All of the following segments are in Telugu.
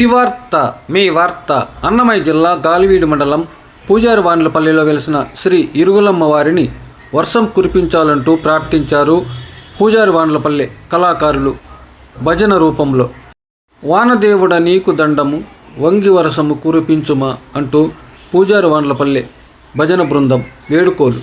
శివార్త మీ వార్త అన్నమయ్య జిల్లా గాలివీడు మండలం పూజారి వాన్లపల్లిలో వెలిసిన శ్రీ ఇరుగులమ్మ వారిని వర్షం కురిపించాలంటూ ప్రార్థించారు పూజారి వాన్లపల్లి కళాకారులు భజన రూపంలో. వానదేవుడ నీకు దండము వంగి వరసము కురిపించుమా అంటూ పూజారి వాన్లపల్లి భజన బృందం వేడుకోలు.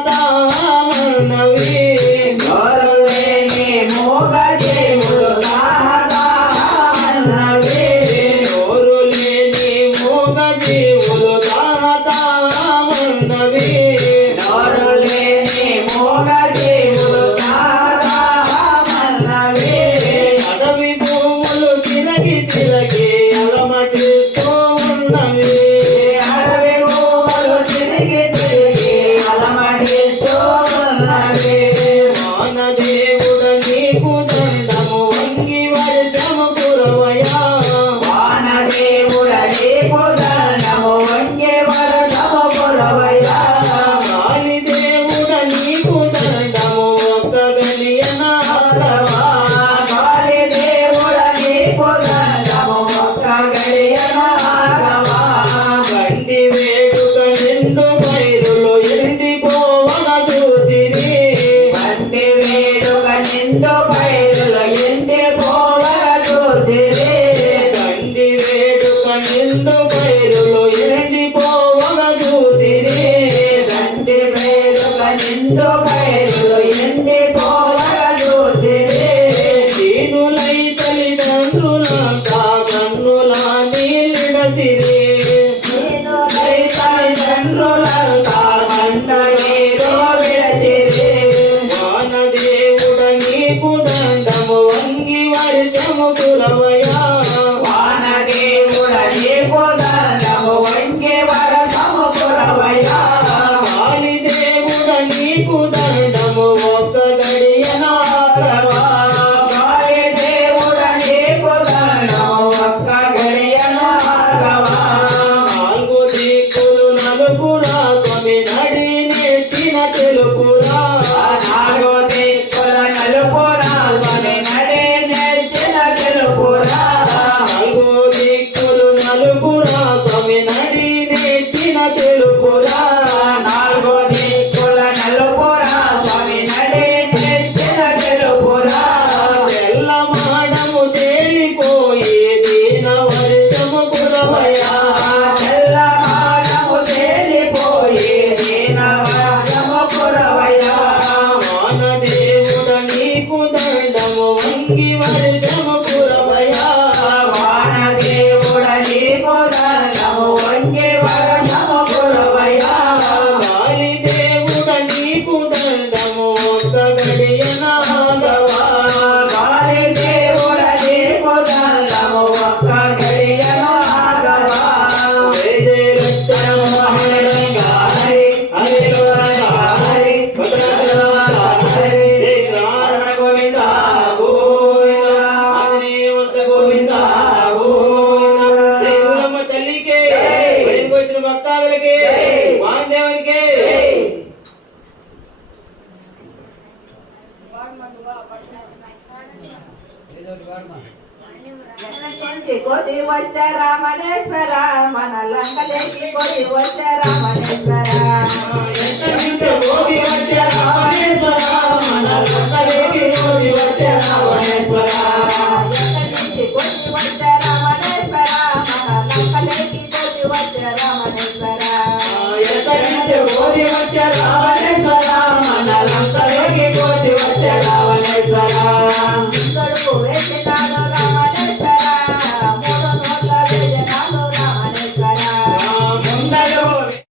எந்த பயனில்லை me की वर्ग దేవునికి వాన్ దేవునికి కొడి వచ్చే రామణేశ్వర మన లంకలేసి కొడి వచ్చే రామణేశ్వర కొడి వచ్చే రామణేశ్వర మన లంకలేసి వచ్చే రామణేశ్వర కొడి వచ్చే రామణేశ్వర మన లంకలేసి